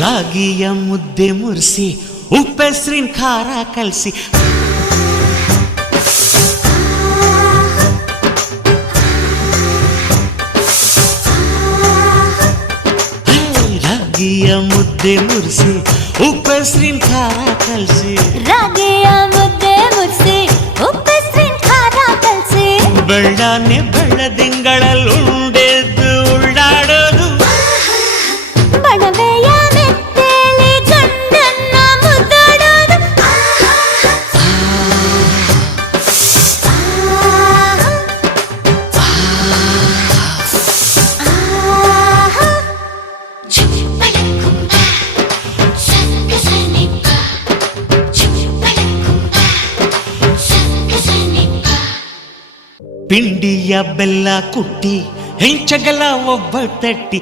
ರಾಗಿಯ ಮುದ್ದೆ ಮುರಿಸಿ ಉಪ್ಪೆಸ್ರಿನ ಖಾರ ಕಲಸಿ ರಾಗಿಯ ಮುದ್ದೆ ಮುರಿಸಿ ಉಪ್ಪೆಸ್ರಿನ ಖಾರ ಕಲಸಿ ರಾಗಿಯ ಮುದ್ದೆ ಮುರಿಸಿ ಉಪ್ಪೆಸ್ರಿನ ಖಾರ ಕಲಸಿ ಬೆಳ್ಳನೆ ಬೆಳ್ಳದಿಂಗಳಲ್ಲುಂಡೆದ್ದು ಉಳ್ಳಾಡೋದು ಬಣವೆಯ ಮೆತ್ತೇಲಿ ಗಂಡನ್ನ ಮುದ್ದಾಡೋದು ಪಿಂಡಿಯ ಬೆಲ್ಲ ಕುಟ್ಟಿ ಹೆಂಚಗಲ ಒಬ್ಬ ತಟ್ಟಿ